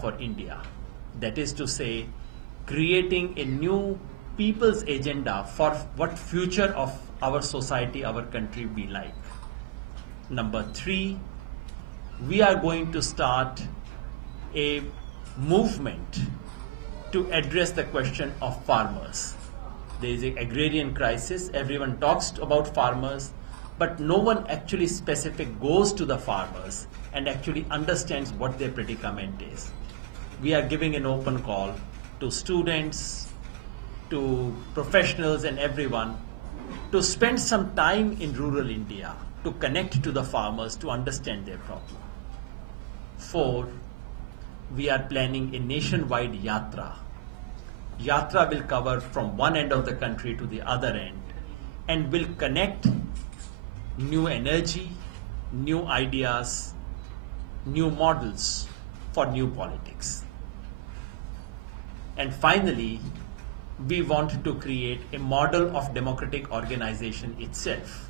for India. That is to say, creating a new people's agenda for what future of our society, our country be like. Number 3, we are going to start a movement to address the question of farmers. There is an agrarian crisis. Everyone talks about farmers, but no one actually specific goes to the farmers and actually understands what their predicament is. We are giving an open call to students, to professionals and everyone to spend some time in rural India, to connect to the farmers, to understand their problem. 4, we are planning a nationwide yatra. Yatra will cover from one end of the country to the other end and will connect new energy, new ideas, new models for new politics. And finally, we want to create a model of democratic organization itself.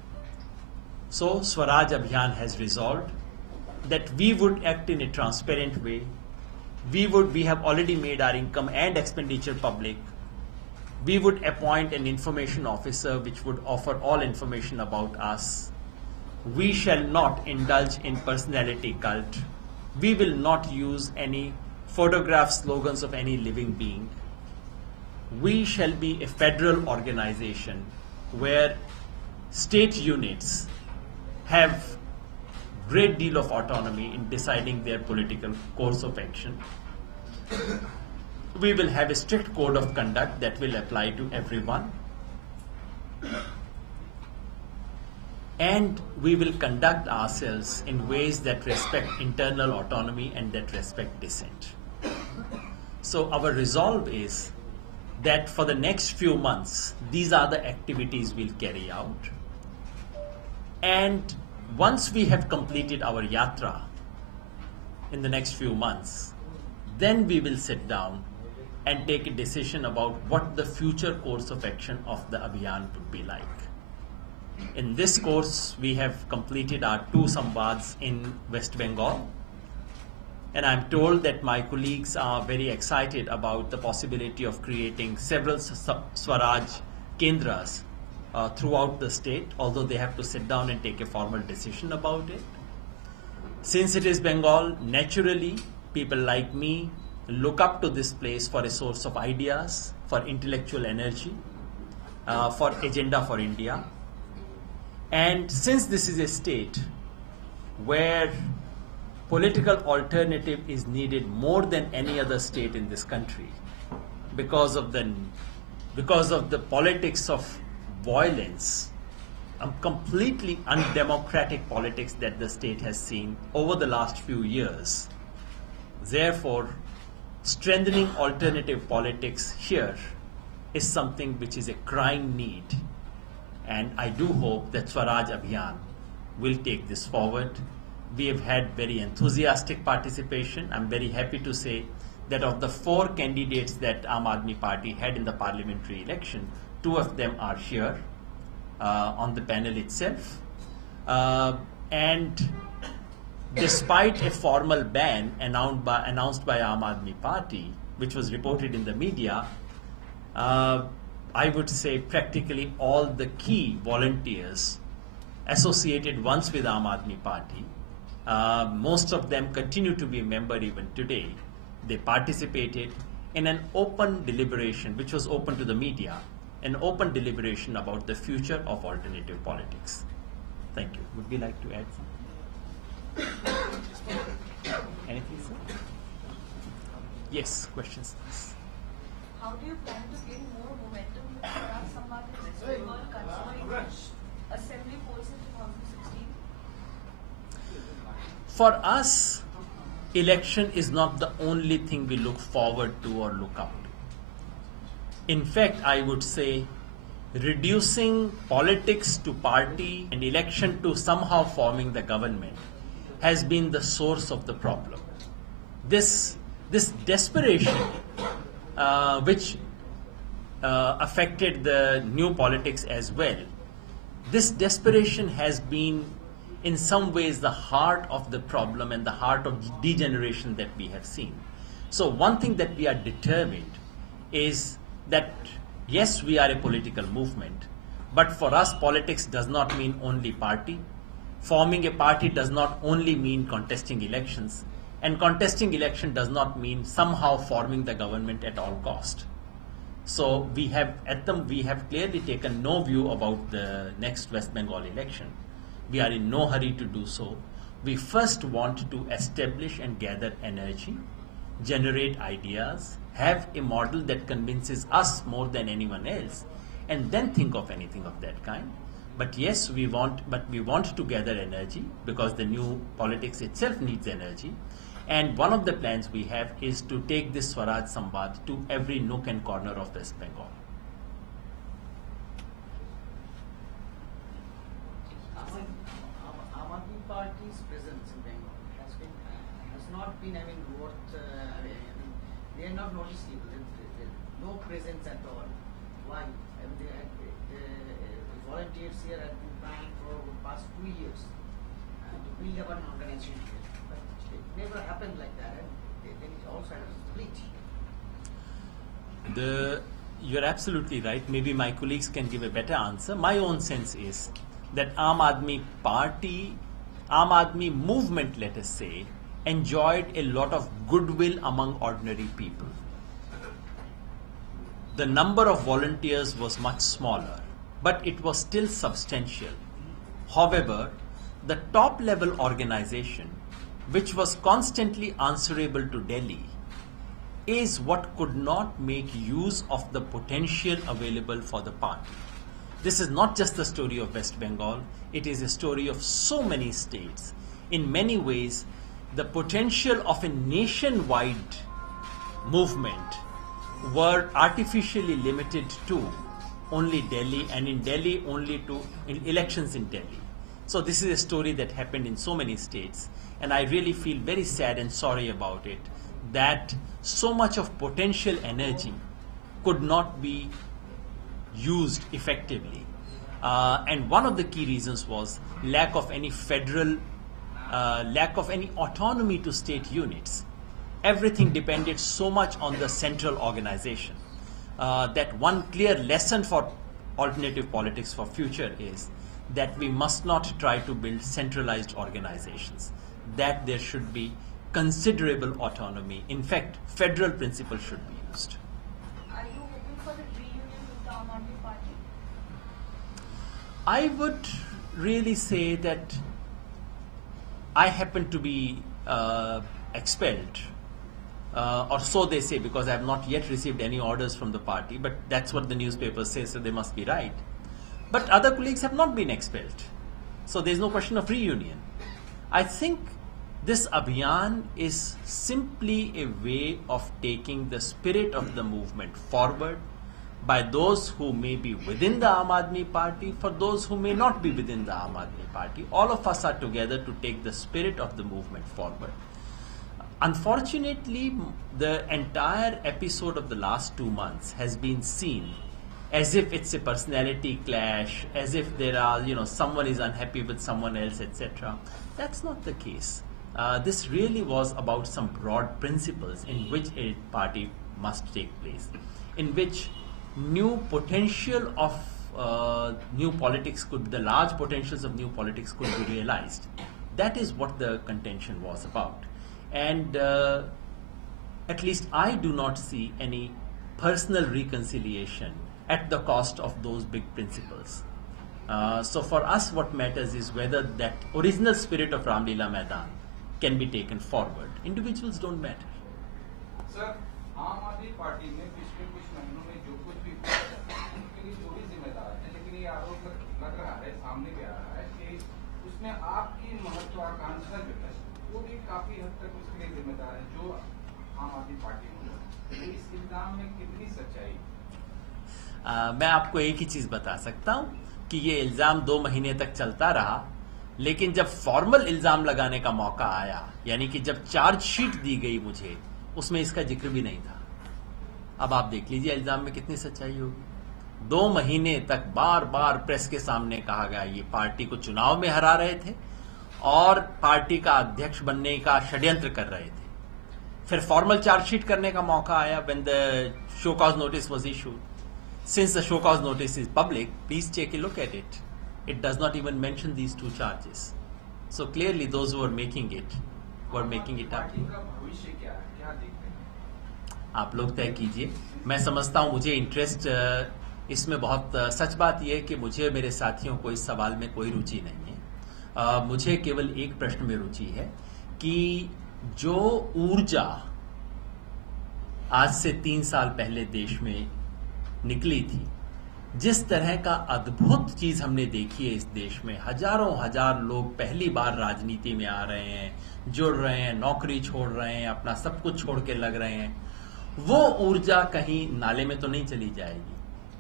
So Swaraj Abhiyan has resolved that we would act in a transparent way. We have already made our income and expenditure public. We would appoint an information officer which would offer all information about us. We shall not indulge in personality cult. We will not use any photograph slogans of any living being. We shall be a federal organization where state units have great deal of autonomy in deciding their political course of action. We will have a strict code of conduct that will apply to everyone. And we will conduct ourselves in ways that respect internal autonomy and that respect dissent. So our resolve is that for the next few months, these are the activities we'll carry out. And once we have completed our yatra in the next few months, then we will sit down and take a decision about what the future course of action of the Abhiyan would be like. In this course, we have completed our 2 samvads in West Bengal. And I'm told that my colleagues are very excited about the possibility of creating several Swaraj Kendras throughout the state, although they have to sit down and take a formal decision about it. Since it is Bengal, naturally, people like me look up to this place for a source of ideas, for intellectual energy, for agenda for India. And since this is a state where political alternative is needed more than any other state in this country, because of the politics of violence, completely undemocratic politics that the state has seen over the last few years. Therefore, strengthening alternative politics here is something which is a crying need. And I do hope that Swaraj Abhiyan will take this forward. We have had very enthusiastic participation. I'm very happy to say that of the 4 candidates that Aam Aadmi Party had in the parliamentary election, 2 of them are here on the panel itself. And despite a formal ban announced by Aam Aadmi Party, which was reported in the media, I would say practically all the key volunteers associated once with Aam Aadmi Party, most of them continue to be a member even today. They participated in an open deliberation, which was open to the media, an open deliberation about the future of alternative politics. Thank you. Would we like to add something? Anything, sir? Yes, questions, please. How do you plan to gain more momentum with Swaraj Samvad in West Bengal, considering assembly polls in 2016? For us, election is not the only thing we look forward to or look up to. In fact, I would say reducing politics to party and election to somehow forming the government has been the source of the problem. This desperation which affected the new politics as well, this desperation has been in some ways the heart of the problem and the heart of degeneration that we have seen. So one thing that we are determined is that yes, we are a political movement, but for us politics does not mean only party. Forming a party does not only mean contesting elections, and contesting election does not mean somehow forming the government at all cost. So we have clearly taken no view about the next West Bengal election. We are in no hurry to do so. We first want to establish and gather energy, generate ideas, have a model that convinces us more than anyone else, and then think of anything of that kind. But yes, we want to gather energy because the new politics itself needs energy. And one of the plans we have is to take this Swaraj Samvad to every nook and corner of West Bengal. Aam Aadmi Party's presence in Bengal has not been, they are not noticeable. There's no presence at all. Why? The volunteers here have been trying for the past 2 years to build up an organization here. But it never happened like that. And then it also has to split. You're absolutely right. Maybe my colleagues can give a better answer. My own sense is that Aam Aadmi Party, Aam Aadmi movement, let us say, enjoyed a lot of goodwill among ordinary people. The number of volunteers was much smaller, but it was still substantial. However, the top level organization, which was constantly answerable to Delhi, is what could not make use of the potential available for the party. This is not just the story of West Bengal, it is a story of so many states. In many ways, the potential of a nationwide movement were artificially limited to only Delhi, and in Delhi only to elections in Delhi. So this is a story that happened in so many states, and I really feel very sad and sorry about it, that so much of potential energy could not be used effectively. And one of the key reasons was lack of any autonomy to state units. Everything depended so much on the central organization that one clear lesson for alternative politics for future is that we must not try to build centralized organizations, that there should be considerable autonomy. In fact, federal principles should be used. Are you hoping for a reunion with the Aam Aadmi Party? I would really say that I happen to be expelled, or so they say, because I have not yet received any orders from the party, but that's what the newspapers say, so they must be right. But other colleagues have not been expelled, so there's no question of reunion. I think this Abhiyan is simply a way of taking the spirit of the movement forward by those who may be within the Aam Aadmi Party, for those who may not be within the Aam Aadmi Party. All of us are together to take the spirit of the movement forward. Unfortunately, the entire episode of the last 2 months has been seen as if it's a personality clash, as if there are, someone is unhappy with someone else, etc. That's not the case. This really was about some broad principles in which a party must take place, in which new potential of new politics the large potentials of new politics could be realized. That is what the contention was about. And at least I do not see any personal reconciliation at the cost of those big principles. So for us, what matters is whether that original spirit of Ram Leela Maidan can be taken forward. Individuals don't matter. Sir, आम आदमी party में पिछले कुछ महीनों में जो कुछ भी हुआ है, उनके लिए जो भी जिम्मेदार है, लेकिन ये आरोप लग रहा है, सामने भी आ रहा है कि उसमें आपकी महत्वाकांक्षा जो है, वो भी काफी हद तक उसके लिए जिम्मेदार है, जो आम आदमी पार्टी में। इस इल्जाम में कितनी सच्चाई? मैं आपको एक ही चीज बता सकता हूं कि ये इल्जाम 2 महीने तक चलता रहा, लेकिन जब फॉर्मल इल्जाम लगाने का मौका आया, यानी कि जब चार्जशीट दी गई मुझे, उसमें इसका जिक्र भी नहीं था। अब आप देख लीजिए इल्जाम में कितनी सच्चाई होगी। 2 महीने तक बार बार प्रेस के सामने कहा गया ये पार्टी को चुनाव में हरा रहे थे और पार्टी का अध्यक्ष बनने का षड्यंत्र कर रहे थे। फिर फॉर्मल चार्जशीट करने का मौका आया when the show cause notice was issued. Since the show cause notice is public, please take a look at it. It does not even mention these two charges. So clearly those who are making it were making it up. Party का भविष्य क्या है, क्या देखते हैं? आप लोग तय कीजिए. मैं समझता हूँ मुझे इंटरेस्ट इसमें बहुत सच बात यह है कि मुझे मेरे साथियों को इस सवाल में कोई रुचि नहीं है. मुझे केवल एक प्रश्न में रुचि है कि जो ऊर्जा आज से 3 साल पहले देश में निकली थी, जिस तरह का अद्भुत चीज हमने देखी है इस देश में, हजारों हजार लोग पहली बार राजनीति में आ रहे हैं, जुड़ रहे हैं, नौकरी छोड़ रहे हैं, अपना सब कुछ छोड़ के लग रहे हैं, वो ऊर्जा कहीं नाले में तो नहीं चली जाएगी.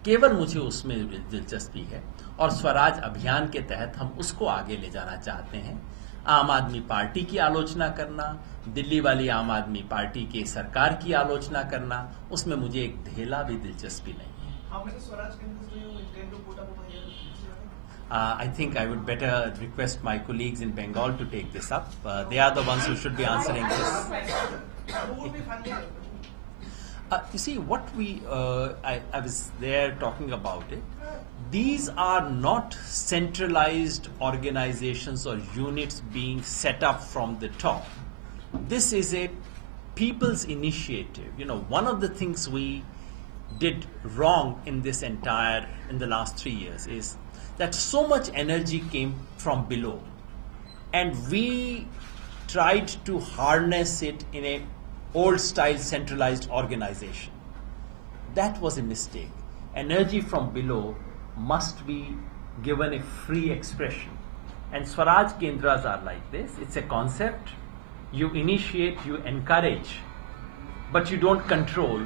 केवल मुझे उसमें दिलचस्पी है और स्वराज अभियान के तहत हम उसको आगे ले जाना चाहते हैं. आम आदमी पार्टी की आलोचना करना, दिल्ली वाली आम आदमी पार्टी की सरकार की आलोचना करना, उसमें मुझे एक ढेला भी दिलचस्पी नहीं है. How many Swaraj campus do you intend to put up over here? I think I would better request my colleagues in Bengal to take this up. They are the ones who should be answering this. Who would be funding it? You see, I was there talking about it. These are not centralized organizations or units being set up from the top. This is a people's initiative. You know, one of the things we did wrong in the last 3 years is that so much energy came from below, and we tried to harness it in a old style centralized organization. That was a mistake. Energy from below must be given a free expression, and Swaraj Kendras are like this. It's a concept. You initiate, you encourage, but you don't control,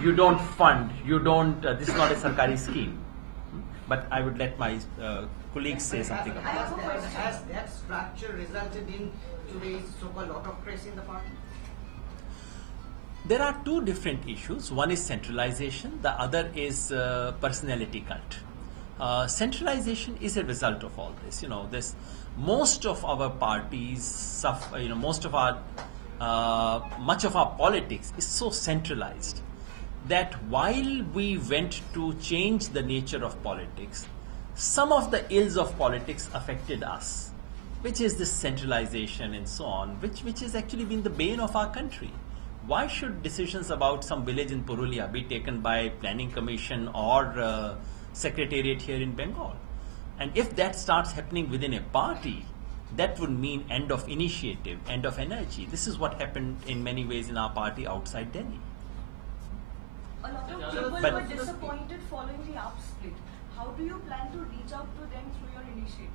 you don't fund, you don't, this is not a sarkari scheme. But I would let my colleagues say something about it. Has that structure resulted in today's so-called autocracy in the party? There are two different issues. One is centralization, the other is personality cult. Centralization is a result of all this. You know, most of our parties suffer, much of our politics is so centralized that while we went to change the nature of politics, some of the ills of politics affected us, which is this centralization and so on, which has actually been the bane of our country. Why should decisions about some village in Purulia be taken by planning commission or secretariat here in Bengal? And if that starts happening within a party, that would mean end of initiative, end of energy. This is what happened in many ways in our party outside Delhi. A lot of people But- were disappointed following the AAP split. How do you plan to reach out to them through your initiative?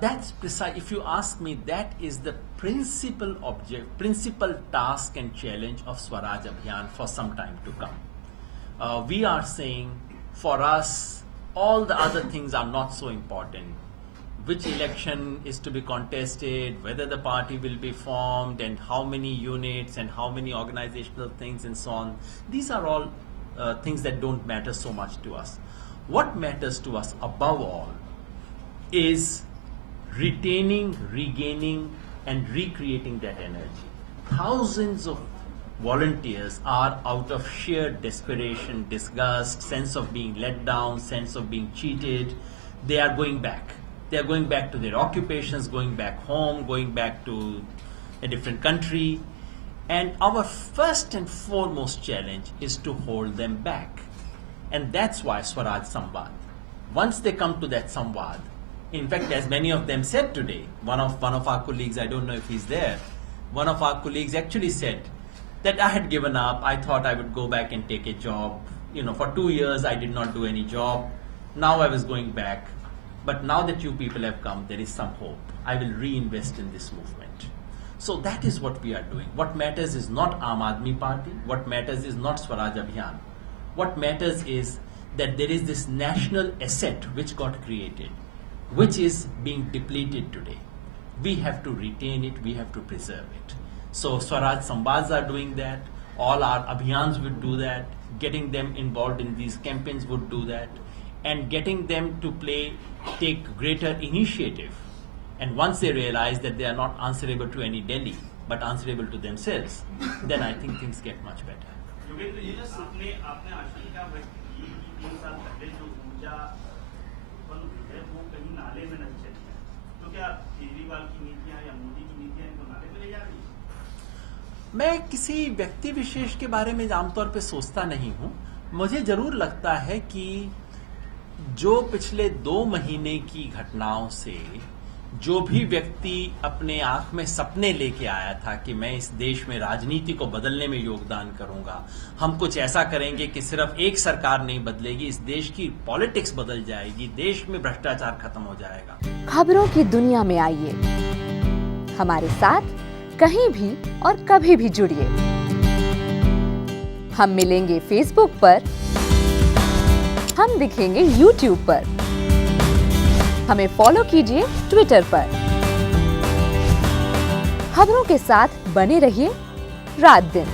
That's precise. If you ask me, that is the principal task and challenge of Swaraj Abhiyan for some time to come. We are saying, for us, all the other things are not so important. Which election is to be contested, whether the party will be formed, and how many units and how many organizational things and so on. These are all things that don't matter so much to us. What matters to us above all is retaining, regaining, and recreating that energy. Thousands of volunteers are out of sheer desperation, disgust, sense of being let down, sense of being cheated. They are going back. They are going back to their occupations, going back home, going back to a different country. And our first and foremost challenge is to hold them back. And that's why Swaraj Samvad. Once they come to that Samvad, in fact, as many of them said today, one of our colleagues, I don't know if he's there, one of our colleagues actually said that I had given up. I thought I would go back and take a job. For 2 years I did not do any job. Now I was going back. But now that you people have come, there is some hope. I will reinvest in this movement. So that is what we are doing. What matters is not Aam Aadmi Party. What matters is not Swaraj Abhiyan. What matters is that there is this national asset which got created, which is being depleted today. We have to retain it. We have to preserve it. So Swaraj Samvads are doing that. All our Abhiyans would do that. Getting them involved in these campaigns would do that. And getting them to take greater initiative. And once they realize that they are not answerable to any Delhi, but answerable to themselves, then I think things get much better. Yogendra ji, आपने आशंका व्यक्त की कि 3 साल पहले जो ऊर्जा उत्पन्न हुई है वो कहीं नाले में नहीं चली है, तो क्या केजरीवाल की नीतियां या मोदी की नीतियां इनको नाले में ले जा रही है? मैं किसी व्यक्ति विशेष के बारे में आमतौर पे सोचता नहीं हूं। मुझे जरूर लगता है कि जो पिछले 2 महीने की घटनाओं से जो भी व्यक्ति अपने आंख में सपने लेके आया था कि मैं इस देश में राजनीति को बदलने में योगदान करूंगा, हम कुछ ऐसा करेंगे कि सिर्फ एक सरकार नहीं बदलेगी, इस देश की पॉलिटिक्स बदल जाएगी, देश में भ्रष्टाचार खत्म हो जाएगा। खबरों की दुनिया में आइए, हमारे साथ कहीं भी और कभी भी जुड़िए। हम मिलेंगे फेसबुक पर, हम दिखेंगे यूट्यूब पर, हमें फॉलो कीजिए ट्विटर पर। खबरों के साथ बने रहिए रात दिन।